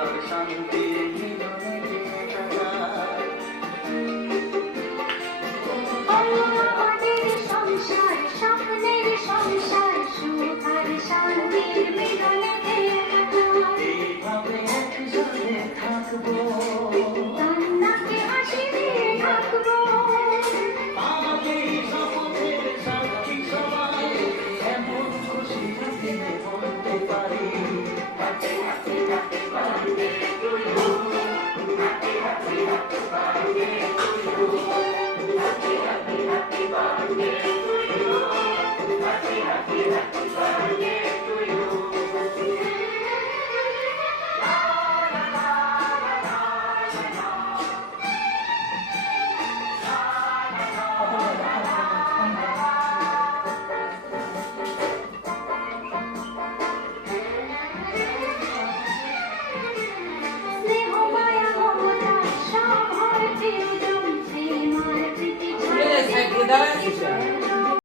আর শান্তি মিলনে দেখা যায়। আমাদের সংসার স্বপ্নের সংসার সুখ আর শান্তির মিলনে দেখা যায়। এইভাবে একসাথে থাকবো, কান্নাকে হাসি দিয়ে থাকবো। আমাকে শপথের সাক্ষী সবাই, এমন খুশি দিনে বলতে পারি। Happy, happy, happy birthday to you. Happy, happy, happy birthday to you. Happy, happy, happy birthday to you. Happy, happy, happy birthday to you. স্নেহ মায়া মমতা সব হয় প্রিয়জন, প্রেম আর প্রীতি ছাড়া